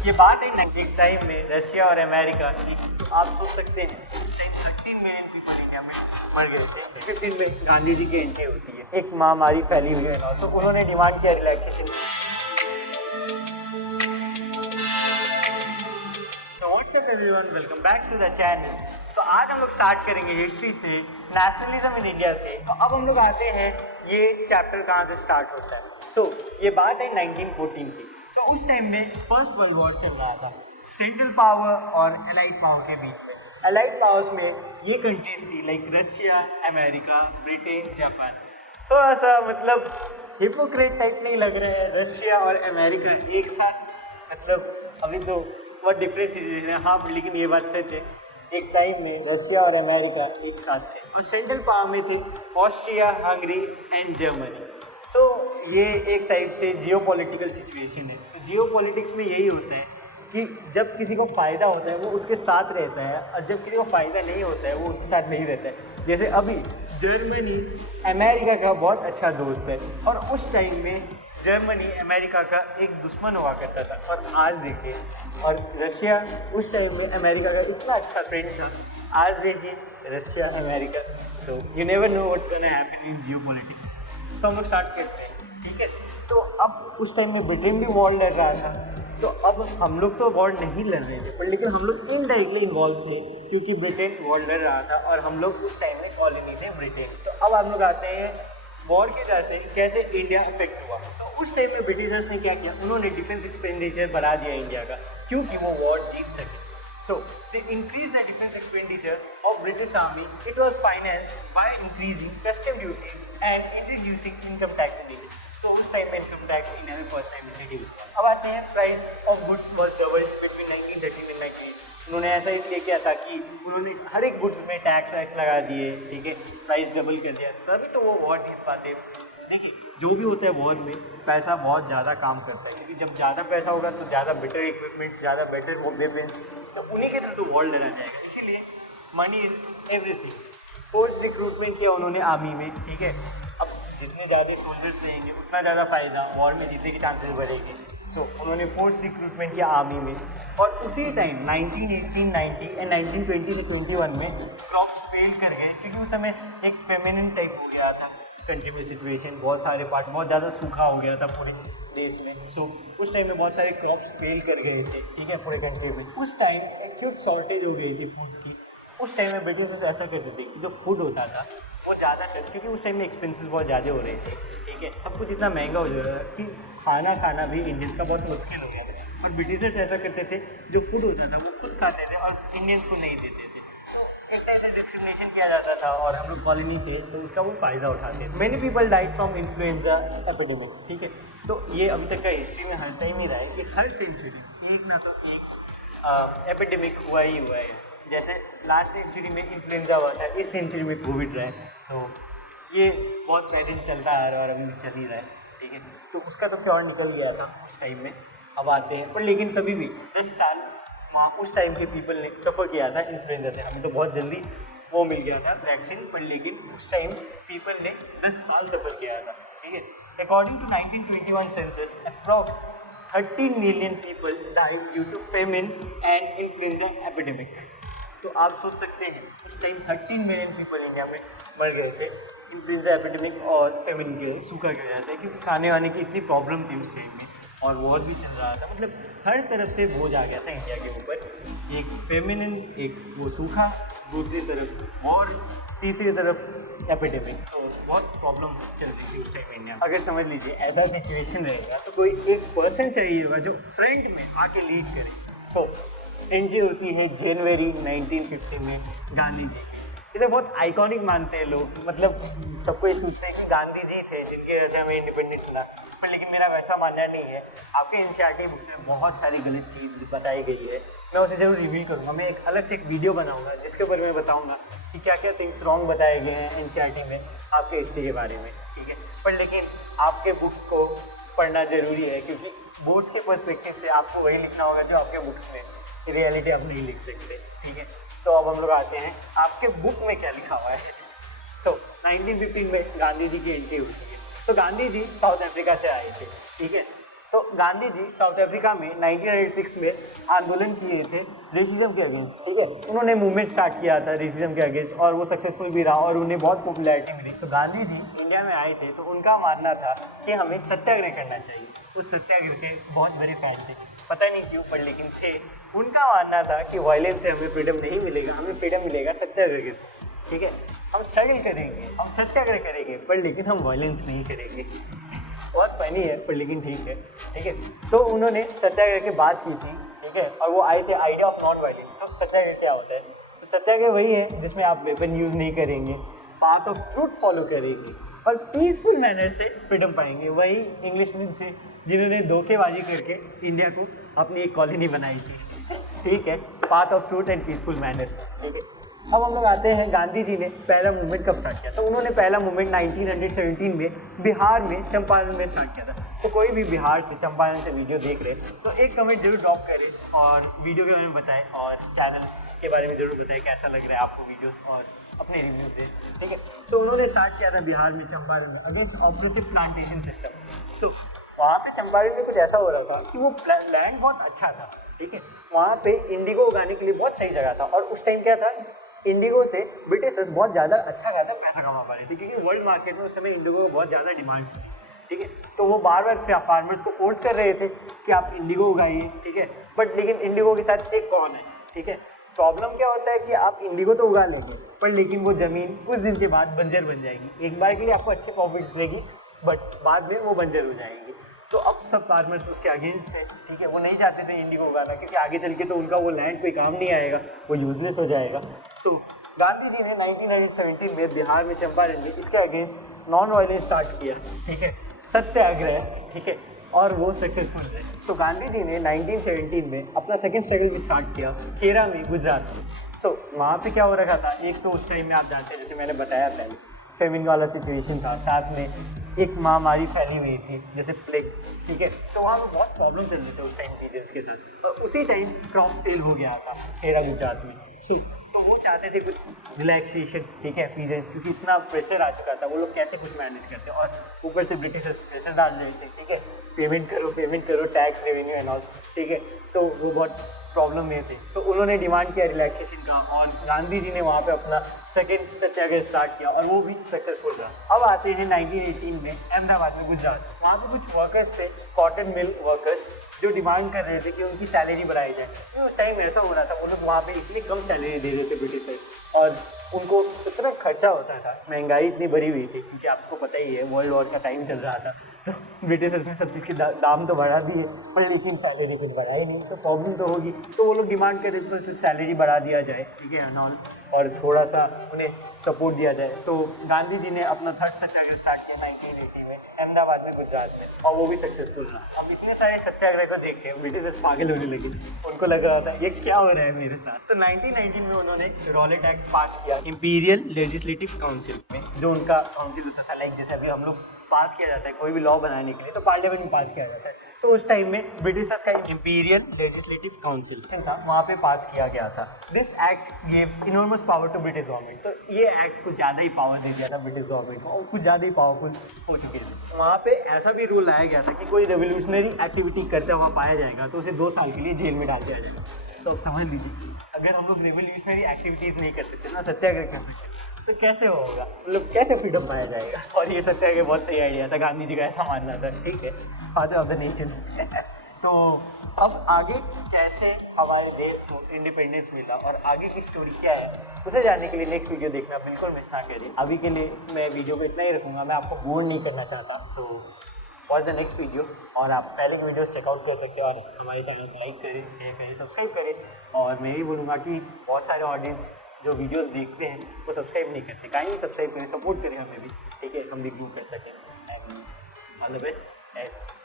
ये बात है एक टाइम में रशिया और अमेरिका, आप सोच सकते हैं उस टाइम 13 मिलियन पीपल इंडिया में मर गए थे। 15 में गांधी जी की एंट्री होती है, एक महामारी फैली हुई है ना, तो उन्होंने डिमांड किया रिलैक्सेशन। तो what's up everyone, welcome back to the channel. तो आज हम लोग स्टार्ट करेंगे हिस्ट्री से, नेशनलिज्म इन इंडिया से। तो अब हम लोग आते हैं ये चैप्टर कहाँ से स्टार्ट होता है। ये बात है 1914 की। उस टाइम में फर्स्ट वर्ल्ड वॉर चल रहा था सेंट्रल पावर और एलाइड पावर के बीच में। एलाइड पावर्स में ये कंट्रीज थी like Russia, America, Britain, Japan. थोड़ा सा मतलब हिपोक्रेट टाइप नहीं लग रहा है रशिया और अमेरिका एक साथ, मतलब अभी तो बहुत डिफरेंट सिचुएशन है। हाँ, लेकिन ये बात सच है, एक टाइम में रशिया और अमेरिका एक साथ थे और सेंट्रल पावर में थी ऑस्ट्रिया, हंगरी एंड जर्मनी। ये एक टाइप से जियोपॉलिटिकल सिचुएशन है। जियोपॉलिटिक्स में यही होता है कि जब किसी को फ़ायदा होता है वो उसके साथ रहता है, और जब किसी को फ़ायदा नहीं होता है वो उसके साथ नहीं रहता है। जैसे अभी जर्मनी अमेरिका का बहुत अच्छा दोस्त है, और उस टाइम में जर्मनी अमेरिका का एक दुश्मन हुआ करता था। और आज देखिए, और रशिया उस टाइम में अमेरिका का इतना अच्छा फ्रेंड था, आज देखिए रशिया अमेरिका। तो you never know what's gonna happen in geopolitics. तो हम लोग स्टार्ट करते हैं, ठीक है। तो अब उस टाइम में ब्रिटेन भी वॉर लड़ रहा था। तो अब हम लोग तो वॉर नहीं लड़ रहे थे, पर लेकिन हम लोग इनडायरेक्टली इन्वॉल्व थे क्योंकि ब्रिटेन वॉर लड़ रहा था और हम लोग उस टाइम में कॉलोनी थे ब्रिटेन। तो अब हम लोग आते हैं वॉर की वजह से कैसे इंडिया अफेक्ट हुआ। तो उस टाइम में ब्रिटिशर्स ने क्या किया, उन्होंने डिफेंस एक्सपेंडिचर बढ़ा दिया इंडिया का, क्योंकि वो वॉर जीत सके। So they increased the defense expenditure of British Army. It was financed by increasing custom duties and introducing income tax in India. तो उस टाइम में इनकम टैक्स इंडिया में फर्स्ट टाइम इंट्रोड्यूस किया। अब आते हैं price of goods was double between 1913 and 1918। उन्होंने ऐसा इसलिए किया था कि उन्होंने हर एक गुड्स में टैक्स वैक्स लगा दिए, ठीक है, प्राइस डबल कर दिया, तभी तो वो वॉर जीत पाते। देखिए, जो भी होता है वॉर में पैसा बहुत ज़्यादा काम करता है, क्योंकि जब ज़्यादा पैसा होगा तो ज़्यादा बेटर इक्विपमेंट्स, ज़्यादा बेटर वेपन्स, तो उन्हीं के थ्रू तो वॉर लड़ा जाएगा। इसीलिए money is everything. Force recruitment किया उन्होंने आर्मी में, ठीक है। अब जितने ज़्यादा सोल्जर्स रहेंगे उतना ज़्यादा फ़ायदा, वॉर में जीतने के चांसेस बढ़ेंगे। तो उन्होंने फोर्स रिक्रूटमेंट किया आर्मी में। और उसी टाइम 1918, 19 एंड 1920 से 21 में क्रॉप्स फेल कर गए, क्योंकि उस समय एक फेमिनिन टाइप हो गया था कंट्री में सिचुएशन। बहुत सारे पार्ट्स, बहुत ज़्यादा सूखा हो गया था पूरे देश में। उस टाइम में बहुत सारे क्रॉप्स फेल कर गए थे, ठीक है, पूरे कंट्री में। उस टाइम एक्यूट शॉर्टेज हो गई थी फूड की। उस टाइम में ब्रिटिशर्स ऐसा करते थे कि जो फूड होता था वो ज़्यादा कर, क्योंकि उस टाइम में एक्सपेंसेस बहुत ज़्यादा हो रहे थे, ठीक है, सब कुछ इतना महंगा हो जा रहा था कि खाना भी इंडियंस का बहुत मुश्किल हो गया था। पर ब्रिटिशर्स ऐसा करते थे, जो फूड होता था वो खुद खाते थे और इंडियंस को नहीं देते थे। एक टाइप से डिस्क्रिमिनेशन किया जाता था, और हम लोग कॉलोनी थे तो उसका वो फ़ायदा उठाते थे। Many people died from influenza epidemic, ठीक है। तो ये अभी तक का हिस्ट्री में हर टाइम ही रहा है कि हर सेंचुरी एक ना तो एक एपिडेमिक हुआ ही हुआ है। जैसे लास्ट सेंचुरी में इन्फ्लुएंजा हुआ था, इस सेंचुरी में कोविड रहा है। तो ये बहुत पहले से चलता आ रहा है और अभी भी चल ही रहा है, ठीक है। तो उसका तो क्योर निकल गया था उस टाइम में। अब आते हैं, पर लेकिन तभी भी 10 साल वहाँ उस टाइम के पीपल ने सफ़र किया था इन्फ्लुएंजा से। हमें तो बहुत जल्दी वो मिल गया था वैक्सीन, पर लेकिन उस टाइम पीपल ने 10 साल सफ़र किया था, ठीक है। According to 1921 census, approx 13 million people died due to famine and influenza epidemic. तो आप सोच सकते हैं उस टाइम 13 मिलियन पीपल इंडिया में मर गए थे इन्फ्लुएंजा एपिडेमिक और फेमिन के, सूखा की वजह से, क्योंकि खाने वाने की इतनी प्रॉब्लम थी उस टाइम में, और वॉर भी चल रहा था। मतलब हर तरफ से बोझ आ गया था इंडिया के ऊपर, एक फेमिनिन, एक वो सूखा, दूसरी तरफ वॉर, तीसरी तरफ एपिडेमिक। तो बहुत प्रॉब्लम चल रही थी उस टाइम इंडिया में। अगर समझ लीजिए ऐसा सिचुएशन रहेगा तो कोई एक पर्सन चाहिए होगा जो फ्रंट में आके लीड करे। एंट्री होती है जनवरी 1950 में गांधी जी की। इसे बहुत आइकॉनिक मानते हैं लोग, मतलब सबको ये सोचते हैं कि गांधी जी थे जिनके वजह से हमें इंडिपेंडेंट मिला, पर लेकिन मेरा वैसा मानना नहीं है। आपके एनसीईआरटी बुक्स में बहुत सारी गलत चीज़ बताई गई है, मैं उसे ज़रूर रिवील करूँगा। मैं एक अलग से एक वीडियो बनाऊँगा जिसके ऊपर मैं बताऊँगा कि क्या क्या थिंग्स रॉन्ग बताए गए हैं एनसीईआरटी में आपके हिस्ट्री के बारे में, ठीक है। पर लेकिन आपके बुक को पढ़ना ज़रूरी है, क्योंकि बोर्ड्स के पर्सपेक्टिव से आपको वही लिखना होगा जो आपके बुक्स में, रियलिटी आप नहीं लिख सकते, ठीक है। तो अब हम लोग आते हैं आपके बुक में क्या लिखा हुआ है। 1915 में गांधी जी की एंट्री हुई है। गांधी जी साउथ अफ्रीका से आए थे, ठीक है। तो गांधी जी साउथ अफ्रीका में 1996 में आंदोलन किए थे रेसिज्म के अगेंस्ट, ठीक है। उन्होंने मूवमेंट स्टार्ट किया था रेसिज्म के अगेंस्ट और वो सक्सेसफुल भी रहा और उन्हें बहुत पॉपुलैरिटी मिली। तो गांधी जी इंडिया में आए थे तो उनका मानना था कि हमें सत्याग्रह करना चाहिए। उस सत्याग्रह के बहुत बड़े फैन थे, पता नहीं क्यों पर लेकिन थे। उनका मानना था कि वायलेंस से हमें फ्रीडम नहीं मिलेगा, हमें फ्रीडम मिलेगा सत्याग्रह के थ्रू, ठीक है। हम स्ट्रगल करेंगे, हम सत्याग्रह करेंगे पर लेकिन हम वायलेंस नहीं करेंगे। बहुत फनी है पर लेकिन ठीक है, ठीक है। तो उन्होंने सत्याग्रह की बात की थी, ठीक है, और वो आए थे आइडिया ऑफ नॉन वायलेंस। सत्याग्रह क्या होता है? तो सत्याग्रह वही है जिसमें आप वेपन यूज़ नहीं करेंगे, पाथ ऑफ ट्रूथ फॉलो करेंगे और पीसफुल मैनर से फ्रीडम पाएंगे। वही इंग्लिश मीन से जिन्होंने धोखेबाजी करके इंडिया को अपनी एक कॉलोनी बनाई थी, ठीक है, path of truth and peaceful manner, ठीक है। अब हम लोग आते हैं गांधी जी ने पहला मूवमेंट कब स्टार्ट किया। तो उन्होंने पहला मूवमेंट 1917 में बिहार में चंपारण में स्टार्ट किया था। तो कोई भी बिहार से चंपारण से वीडियो देख रहे हैं तो एक कमेंट जरूर ड्रॉप करें और वीडियो के बारे में बताएं और चैनल के बारे में ज़रूर बताएं कैसा लग रहा है आपको वीडियोस और अपने रिव्यू दें, ठीक है। तो उन्होंने स्टार्ट किया था बिहार में चंपारण में अगेंस्ट ऑब्सेसिव प्लांटेशन सिस्टम। सो वहाँ पे चंपारण में कुछ ऐसा हो रहा था कि वो लैंड बहुत अच्छा था, ठीक है। वहाँ पे इंडिगो उगाने के लिए बहुत सही जगह था और उस टाइम क्या था, इंडिगो से ब्रिटिशर्स बहुत ज़्यादा अच्छा खासा पैसा कमा पा रहे थे क्योंकि वर्ल्ड मार्केट में उस समय इंडिगो को बहुत ज़्यादा डिमांड्स थी, ठीक है। तो वो बार बार फार्मर्स को फोर्स कर रहे थे कि आप इंडिगो उगाइए, ठीक है। बट लेकिन इंडिगो के साथ एक कौन है, ठीक है। प्रॉब्लम क्या होता है कि आप इंडिगो तो उगा लेंगे पर लेकिन वो ज़मीन कुछ दिन के बाद बंजर बन जाएगी। एक बार के लिए आपको अच्छे प्रॉफिट्स देगी बट बाद में वो बंजर हो जाएगी। तो अब सब फार्मर्स उसके अगेंस्ट थे, ठीक है। वो नहीं चाहते थे इंडिगो उगाना क्योंकि आगे चल के तो उनका वो लैंड कोई काम नहीं आएगा, वो यूजलेस हो जाएगा। सो गांधी जी ने 1917 में बिहार में चंपारण में इसके अगेंस्ट नॉन वायलेंस स्टार्ट किया, ठीक है, सत्याग्रह, ठीक है, और वो सक्सेसफुल रहे। सो गांधी जी ने 1917 में अपना सेकंड स्ट्रगल भी स्टार्ट किया खेरा में, गुजरात में। सो वहाँ पे क्या हो रखा था, एक तो उस टाइम में आप जानते हैं जैसे मैंने बताया पहले फेमिन वाला सिचुएशन था, साथ में एक महामारी फैली हुई थी जैसे प्लेग, ठीक है। तो वहाँ पे बहुत प्रॉब्लम चल रही थी उस टाइम रीजन्स के साथ और उसी टाइम क्रॉप फेल हो गया था खेरा गुजरात में। सो तो वो चाहते थे कुछ रिलैक्सेशन, ठीक है, पीजेंट्स, क्योंकि इतना प्रेशर आ चुका था, वो लोग कैसे कुछ मैनेज करते और ऊपर से ब्रिटिशर्स प्रेशर डाल रहे थे, ठीक है, पेमेंट करो टैक्स रेवेन्यू एंड ऑल, ठीक है। तो वो बहुत प्रॉब्लम में थे। सो उन्होंने डिमांड किया रिलैक्सेशन का और गांधी जी ने वहाँ पे अपना सेकेंड सत्याग्रह स्टार्ट किया और वो भी सक्सेसफुल रहा। अब आते हैं 1918 में अहमदाबाद में, गुजरात। वहाँ पे कुछ वर्कर्स थे, कॉटन मिल वर्कर्स, जो डिमांड कर रहे थे कि उनकी सैलरी बढ़ाई जाए क्योंकि उस टाइम ऐसा हो रहा था वो लोग वहाँ पे इतनी कम सैलरी दे रहे थे ब्रिटिशर्स और उनको इतना खर्चा होता था, महंगाई इतनी बढ़ी हुई थी क्योंकि आपको पता ही है वर्ल्ड वॉर का टाइम चल रहा था। तो ब्रिटिशर्स ने सब चीज़ के दाम तो बढ़ा दिए पर लेकिन सैलरी कुछ बढ़ाई नहीं, तो प्रॉब्लम तो होगी। तो वो लोग डिमांड कर रहे थे तो सैलरी बढ़ा दिया जाए, ठीक है, एंड और थोड़ा सा उन्हें सपोर्ट दिया जाए। तो गांधी जी ने अपना थर्ड सत्याग्रह स्टार्ट किया 1980 में अहमदाबाद में, गुजरात में, और वो भी सक्सेसफुल रहा। अब इतने सारे सत्याग्रह को देख के ब्रिटिशर्स पागल होने लगे, उनको लग रहा था ये क्या हो रहा है मेरे साथ। तो 1919 में उन्होंने रॉलेट एक्ट पास किया इंपीरियल लेजिस्लेटिव काउंसिल में, जो उनका काउंसिल होता था, लाइक जैसे अभी हम लोग पास किया जाता है कोई भी लॉ बनाने के लिए तो पार्लियामेंट में पास किया जाता है। तो उस टाइम में ब्रिटिशर्स का इंपीरियल लेजिस्लेटिव काउंसिल था, वहाँ पे पास किया गया था। This act gave enormous power to British government. तो ये एक्ट कुछ ज़्यादा ही पावर दे दिया था ब्रिटिश गवर्नमेंट को और कुछ ज़्यादा ही पावरफुल हो चुके थे। वहाँ पे ऐसा भी रूल लाया गया था कि कोई रेवोल्यूशनरी एक्टिविटी करता हुआ पाया जाएगा तो उसे 2 साल के लिए जेल में डाल दिया जाएगा। तो समझ लीजिए अगर हम लोग रेवोल्यूशनरी एक्टिविटीज़ नहीं कर सकते ना, सत्याग्रह कर सकते तो कैसे होगा, मतलब कैसे फ्रीडम पाया जाएगा। और ये सत्याग्रह बहुत सही आइडिया था, गांधी जी का ऐसा मानना था, ठीक है, फादर ऑफ द नेशन। तो अब आगे कैसे हमारे देश को इंडिपेंडेंस मिला और आगे की स्टोरी क्या है उसे जानने के लिए नेक्स्ट वीडियो देखना बिल्कुल मिस ना करिए। अभी के लिए मैं वीडियो को इतना ही रखूँगा, मैं आपको बोर नहीं करना चाहता। So watch the next video और आप पहले के वीडियोस चेकआउट कर सकते हो और हमारे चैनल को लाइक करें, शेयर करें, सब्सक्राइब करें। और मैं यही बोलूँगा कि बहुत सारे ऑडियंस जो वीडियोस देखते हैं वो सब्सक्राइब नहीं करते, काइंडली सब्सक्राइब करें, सपोर्ट करें हमें भी, ठीक है, हम भी ग्रो कर सकें। All the best.